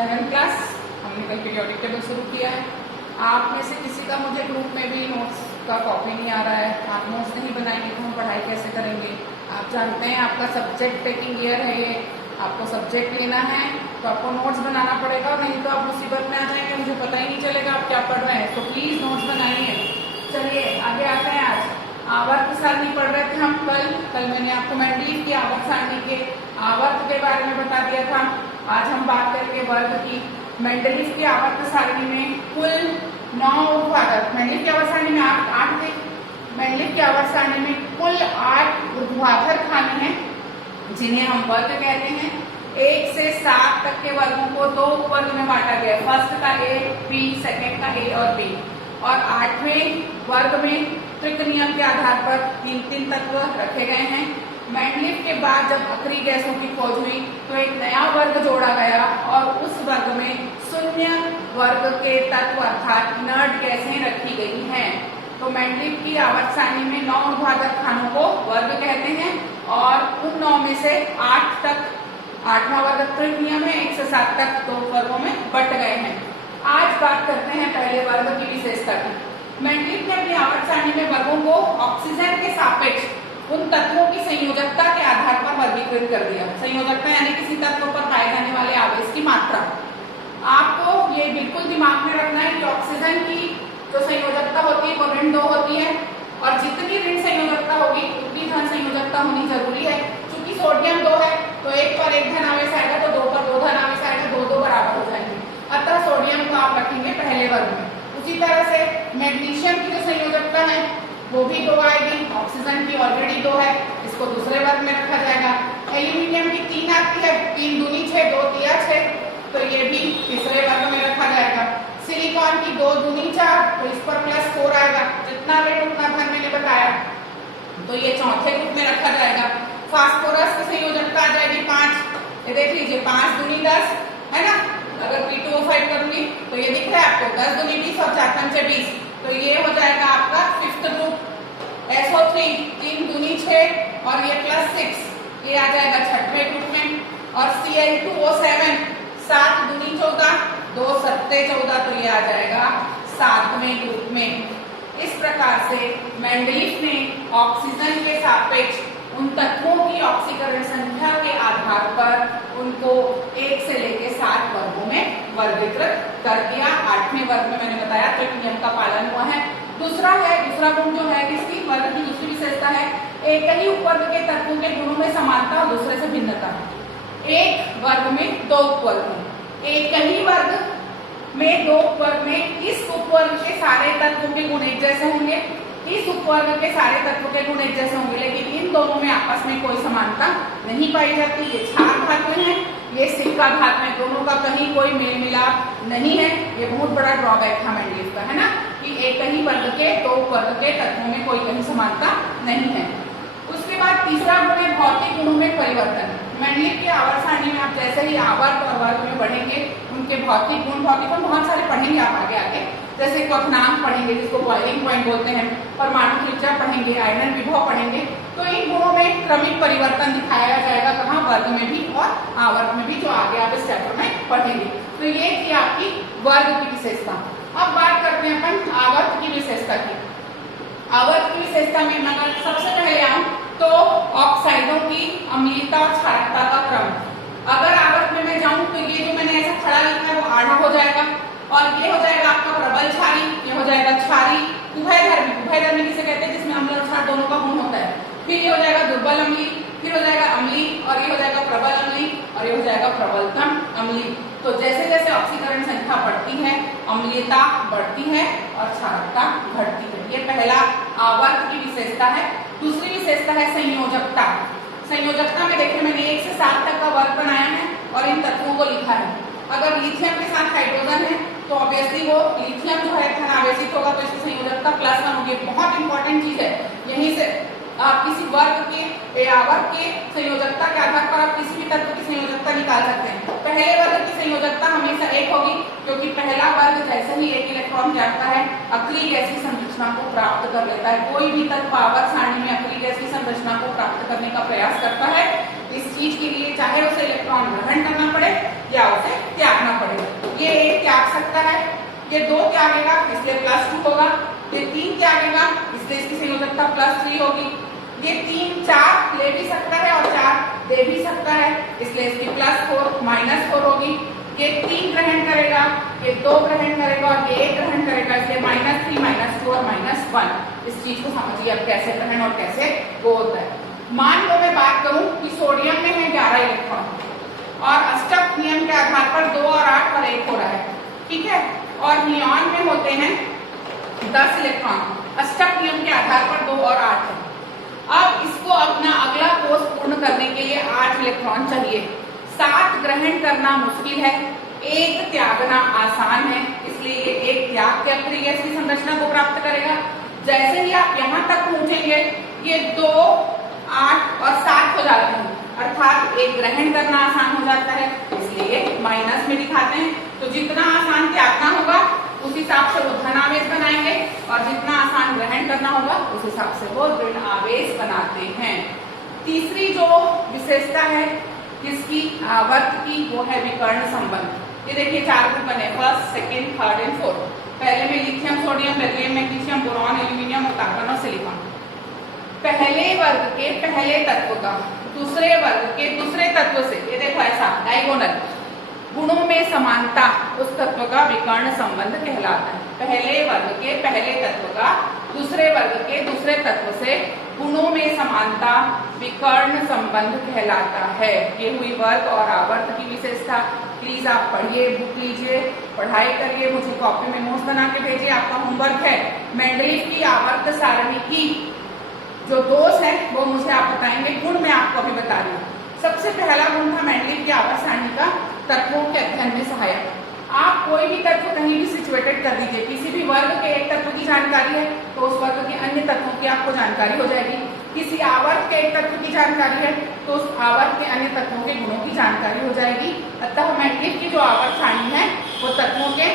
11 class. हमने कल periodic table शुरू किया है। आप में से किसी का मुझे ग्रुप में भी नोट्स का कॉपी नहीं आ रहा है, आप नोट्स नहीं बनाएंगे तो हम पढ़ाई कैसे करेंगे। आप जानते हैं आपका सब्जेक्ट टेकिंग ईयर है ये, आपको सब्जेक्ट लेना है तो आपको नोट्स बनाना पड़ेगा, नहीं तो आप मुसीबत में आ जाएंगे, मुझे पता ही नहीं चलेगा आप क्या पढ़ रहे हैं। तो प्लीज नोट्स बनाइए। चलिए आगे आते हैं। आज आवर्त सारणी पढ़ रहे थे हम। कल मैंने आपको मेंडलीव की आवर्त सारणी के आवर्त के बारे में बता दिया था। आज हम बात करेंगे वर्ग की। मेंडलीव की आवर्त सारणी में कुल 9 ऊर्ध्वाधर, मेंडलीव की आवर्त सारणी में 8 थे। मेंडलीव की आवर्त सारणी में कुल 8 ऊर्ध्वाधर खाने हैं जिन्हें हम वर्ग कहते हैं। 1 से 7 तक के वर्गों को 2 वर्ग में बांटा गया है। फर्स्ट का ए, बी, सेकेंड का ए और बी। और 8वें वर्ग में त्रिक नियम के आधार पर 3 तत्व रखे गए हैं। मेंडलीव के बाद जब अक्रिय गैसों की खोज हुई तो एक नया वर्ग जोड़ा गया और उस वर्ग में शून्य वर्ग के तत्व अर्थात इनर्ट गैसें रखी गई हैं। तो मेंडलीव की आवर्त सारणी में 9 ऊर्ध्वाधर खानों को वर्ग कहते हैं और उन 9 में से 8 तक 8वां वर्ग त्रिक नियम है, 1 से 7 तक 2 वर्गों में बंट गए हैं। आज बात करते हैं पहले वर्ग की विशेषता की। मेंडलीव ने अपनी आवर्त सारणी में वर्गों को ऑक्सीजन के सापेक्ष उन तत्वों की संयोजकता के आधार पर वर्गीकृत कर दिया। संयोजकता यानी किसी तत्व पर पाए जाने वाले आवेश की मात्रा। आपको ये बिल्कुल दिमाग में रखना है कि ऑक्सीजन की जो संयोजकता होती है वो ऋण 2 होती है और जितनी ऋण संयोजकता होगी उतनी धन संयोजकता होनी जरूरी है। चूंकि सोडियम 2 है तो 1 पर 1 धन आवेश आएगा तो 2 पर 2 धन आवेश आएगा, 2 बराबर हो जाएंगे। अतः सोडियम को आप रखेंगे पहले वर्ग में। उसी तरह से मैग्नीशियम की जो संयोजकता है वो भी 2 आएगी। ऑक्सीजन की ऑलरेडी 2 है, इसको दूसरे वर्ग में रखा जाएगा। एल्यूमिनियम की 3 आती है, 3 दूनी 6, 2 तिया 6, तो ये भी तीसरे वर्ग में रखा जाएगा। सिलिकॉन की 2 दूनी 4, तो इस पर +4 आएगा। जितना ऋण उतना धन मैंने बताया, तो ये चौथे ग्रुप में रखा जाएगा। फास्फोरस की संयोजकता आ जाएगी 5। ये देख लीजिए 5 दूनी 10 है ना। अगर P2O5 करूंगी तो ये दिख रहा है आपको 10 दूनी 20 और 4 पंचे 20, तो ये हो जाएगा आपका 5th ग्रुप। SO3 3 दूनी 6 और ये +6, ये आ जाएगा 6वें ग्रुप में। और Cl2O7 7 दूनी 14, 2 सत्ते 14, तो ये आ जाएगा 7वें ग्रुप में। इस प्रकार से मेंडलीव ने ऑक्सीजन के सापेक्ष उन तत्वों की ऑक्सीकरण संख्या के आधार पर उनको 1 से लेकर 7 वर्गों में वर्गीकृत कर दिया। 8वें वर्ग में मैंने बताया त्रिक नियम का पालन हुआ है। दूसरा गुण जो है किसकी वर्ग की दूसरी विशेषता है, एक ही उपवर्ग के तत्वों के गुणों में समानता और दूसरे से भिन्नता। एक वर्ग में 2 उपवर्ग हैं, एक ही वर्ग में 2 उपवर्ग में इस उपवर्ग के सारे तत्वों के गुण एक जैसे होंगे, इस उपवर्ग के सारे तत्वों के गुण एक जैसे होंगे, लेकिन इन दोनों में आपस में कोई समानता नहीं पाई जाती। ये क्षार धातुएं हैं, ये सिलिका धातु है, दोनों का कहीं कोई मेल मिलाप नहीं है। ये बहुत बड़ा ड्रॉबैक था मेंडलीव का, है ना, कि एक ही वर्ग के 2 वर्ग के तत्वों में कोई कहीं समानता नहीं है। उसके बाद तीसरा गुण है भौतिक गुणों में परिवर्तन। मेंडलीव की आवर्त सारणी में आप जैसे ही आवर्त और वर्ग में बढ़ेंगे उनके भौतिक गुण बहुत सारे पढ़ेंगे आप आगे जैसे क्वथनांक पढ़ेंगे जिसको बॉइलिंग पॉइंट बोलते हैं, परमाणु त्रिज्या पढ़ेंगे, आयनन विभव पढ़ेंगे। तो इन गुणों में क्रमिक परिवर्तन दिखाया जाएगा, कहाँ, वर्ग में भी और आवर्त में भी, जो आगे आप इस चैप्टर में पढ़ेंगे। तो ये थी आपकी वर्ग की विशेषता। अब बात करते हैं अपन आवर्त की विशेषता की। आवर्त की विशेषता में अगर सबसे पहले आऊं तो ऑक्साइडों की अम्लीयता और क्षारकता का क्रम। अगर आवर्त में मैं जाऊं तो ये जो मैंने ऐसा खड़ा लिखा है वो आधा हो जाएगा और ये हो जाएगा आपका प्रबल क्षारी, ये हो जाएगा क्षारी। उभयधर्मी किसे कहते हैं, जिसमें अम्ल और क्षार दोनों का गुण होता है। फिर ये हो जाएगा दुर्बल अम्ली, फिर हो जाएगा अम्ली, और ये हो जाएगा प्रबल अम्ली, और ये हो जाएगा प्रबलतम अम्ली। तो जैसे जैसे ऑक्सीकरण संख्या बढ़ती है अम्लीयता बढ़ती है और क्षारकता घटती है। ये पहला आवर्त की विशेषता है। दूसरी विशेषता है संयोजकता। संयोजकता में देखिए मैंने 1 से 7 तक का वर्ग बनाया है और इन तत्वों को लिखा है। अगर लिथियम के साथ हाइड्रोजन है तो ऑब्वियसली वो लिथियम जो है धनावेशित होगा, तो इसकी संयोजकता +1 होगी। बहुत इंपॉर्टेंट चीज है। यहीं से आप किसी वर्ग के आवर्त के संयोजकता के आधार पर आप किसी भी तत्व की संयोजकता निकाल सकते हैं। पहले वर्ग की संयोजकता हमेशा 1 होगी क्योंकि पहला वर्ग जैसे ही 1 इलेक्ट्रॉन जाता है अक्रिय गैस की संरचना को प्राप्त कर लेता है। कोई भी तत्व आवर्त सारणी में अक्रिय गैस की संरचना को प्राप्त करने का प्रयास करता है, इस चीज के लिए चाहे उसे इलेक्ट्रॉन ग्रहण करना पड़े या उसे त्यागना पड़े। ये 1 त्याग सकता है, ये 2 त्यागेगा इसलिए +2 होगा, ये 3 त्यागेगा इसलिए इसकी संयोजकता +3 होगी, ये 3 4 ले भी सकता है और 4 दे भी सकता है इसलिए इसकी +4 -4 होगी। ये 3 ग्रहण करेगा, ये 2 ग्रहण करेगा और ये 1 ग्रहण करेगा इसलिए -3 -4 -1। इस चीज को समझिए अब कैसे ग्रहण और कैसे वो होता है। मान लो मैं बात करूं कि सोडियम में है 11 इलेक्ट्रॉन और अष्टक नियम के आधार पर 2 और 8 पर 1 हो रहा है, ठीक है, और नियॉन में होते हैं 10 इलेक्ट्रॉन, अष्टक नियम के आधार पर 2 और 8 है। अब इसको अपना अगला कोर्स पूर्ण करने के लिए 8 इलेक्ट्रॉन चाहिए। 7 ग्रहण करना मुश्किल है, 1 त्यागना आसान है, इसलिए ये 1 त्याग के अक्रिय गैस की संरचना को प्राप्त करेगा। जैसे ही आप यहाँ तक पहुंचेंगे ये 2 8 और 7 हो जाते हैं, अर्थात 1 ग्रहण करना आसान हो जाता है इसलिए माइनस में दिखाते हैं। तो जितना आसान त्यागना होगा उस हिसाब से वो धन आवेश बनाएंगे और जितना आसान ग्रहण करना होगा उस हिसाब से वो ऋण आवेश बनाते हैं। तीसरी जो विशेषता है जिसकी आवर्त की वो है विकर्ण संबंध। ये देखिए 4 ग्रुप बने, first, second, third and fourth. पहले में lithium, sodium, beryllium, magnesium, boron, aluminium और कार्बन और सिलिकॉन। पहले वर्ग के पहले तत्व का दूसरे वर्ग के दूसरे तत्व से, ये देखो ऐसा डायगोनल, गुणों में समानता उस तत्व का विकर्ण संबंध कहलाता है। पहले वर्ग के पहले तत्व का दूसरे वर्ग के दूसरे तत्व से गुणों में समानता विकर्ण संबंध कहलाता है। ये हुई वर्ग और आवर्त की विशेषता। प्लीज आप पढ़िए, बुक लीजिए, पढ़ाई करिए, मुझे कॉपी में नोट्स बना के भेजिए। आपका होमवर्क है मेंडलीव की आवर्त सारणी की जो दोष है वो मुझे आप बताएंगे। गुण मैं आपको अभी बता रही हूँ। सबसे पहला गुण था मेंडलीव की आवर्त सारणी का तत्वों के अध्ययन में सहायक। आप कोई भी तत्व कहीं भी सिचुएटेड कर दीजिए, किसी भी वर्ग के एक तत्व की जानकारी है तो उस वर्ग के अन्य तत्वों की आपको जानकारी हो जाएगी। किसी आवर्त के एक तत्व की जानकारी है तो उस आवर्त के अन्य तत्वों के गुणों की जानकारी हो जाएगी। अतः मेंडलीव की जो आवर्त सारणी है वो तत्वों के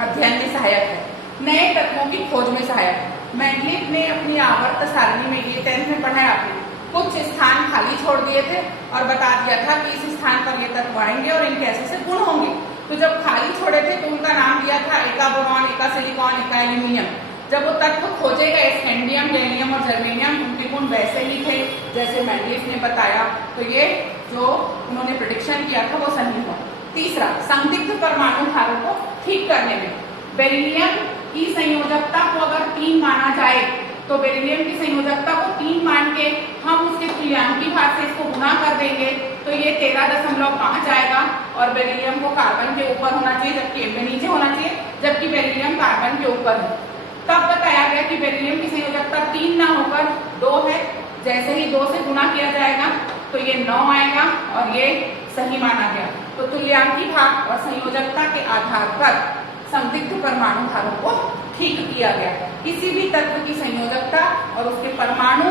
अध्ययन में सहायक है, नए तत्वों की खोज में सहायक है। मेंडलीव ने अपनी आवर्त सारणी में, ये 10th में पढ़ा है आपने, कुछ स्थान खाली छोड़ दिए थे और बता दिया था कि इस स्थान पर ये तत्व आएंगे और इनके ऐसे गुण होंगे। तो जब खाली छोड़े थे तो उनका नाम दिया था एका बोरॉन, एका सिलिकॉन, एका एल्यूमिनियम। जब वो तत्व खोजेगा स्कैंडियम, गैलियम और जर्मेनियम, उनके गुण वैसे ही थे जैसे मेंडलीव ने बताया। तो ये जो उन्होंने प्रेडिक्शन किया था वो सही हुआ। तीसरा, संदिग्ध परमाणु भारों को ठीक करने में बेरिलियम की संयोजकता को अगर 3 माना जाए तो बेरिलियम की संयोजकता को 3 मान के हम उसके तुल्यांकी भार से इसको गुणा कर देंगे तो ये 13.5 आएगा और बेरिलियम को कार्बन के ऊपर होना चाहिए जबकि एम नीचे होना चाहिए, जबकि बेरिलियम कार्बन के ऊपर है। तब बताया गया कि बेरिलियम की संयोजकता 3 ना होकर 2 है। जैसे ही 2 से गुणा किया जाएगा तो ये 9 आएगा और ये सही माना गया। तो तुल्यांकी भार और संयोजकता के आधार पर संदिग्ध परमाणु भारों को ठीक किया गया। किसी भी तत्व की संयोजकता और उसके परमाणु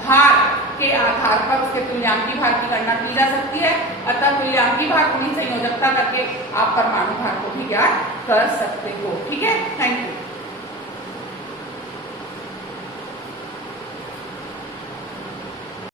भार के आधार पर उसके तुल्यांकी भार की गणना की जा सकती है। अतः तुल्यांकी भार गुणित संयोजकता करके आप परमाणु भार को भी ज्ञात कर सकते हो। ठीक है, थैंक यू।